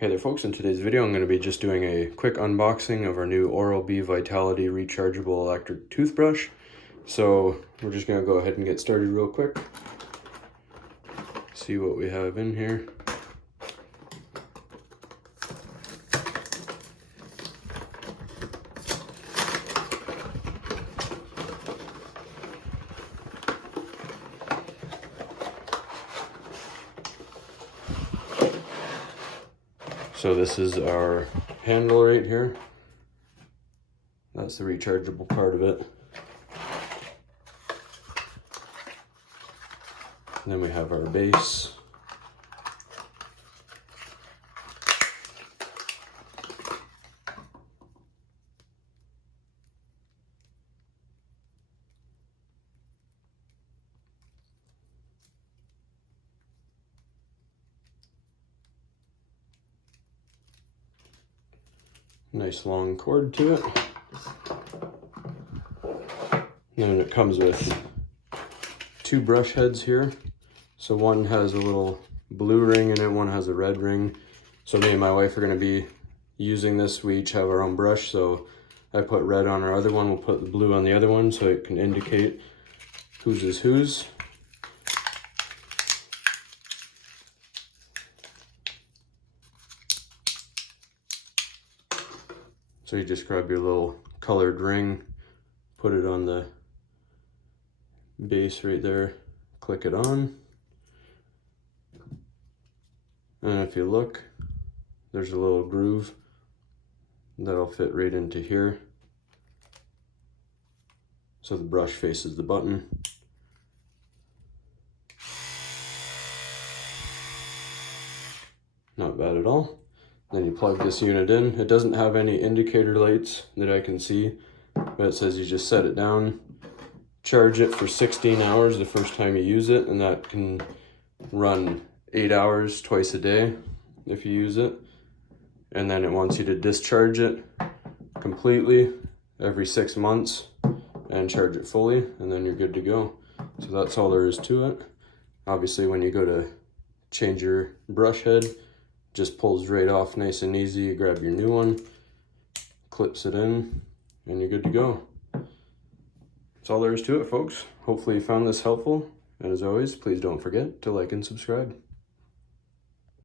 Hey there folks, in today's video I'm going to be just doing a quick unboxing of our new Oral-B Vitality Rechargeable Electric Toothbrush. So we're just going to go ahead and get started real quick. See what we have in here. So this is our handle right here. That's the rechargeable part of it. And then we have our base. Nice long cord to it. And then it comes with two brush heads here. So one has a little blue ring in it, one has a red ring. So me and my wife are going to be using this. We each have our own brush, so I put red on our other one, we'll put the blue on the other one so it can indicate whose is whose. So you just grab your little colored ring, put it on the base right there, click it on. And if you look, there's a little groove that'll fit right into here. So the brush faces the button. Not bad at all. Then you plug this unit in. It doesn't have any indicator lights that I can see, but it says you just set it down, charge it for 16 hours the first time you use it, and that can run 8 hours twice a day if you use it. And then it wants you to discharge it completely every 6 months and charge it fully, and then you're good to go. So that's all there is to it. Obviously when you go to change your brush head, just pulls right off nice and easy. You grab your new one, clips it in, and you're good to go. That's all there is to it, folks. Hopefully you found this helpful, and as always, please don't forget to like and subscribe.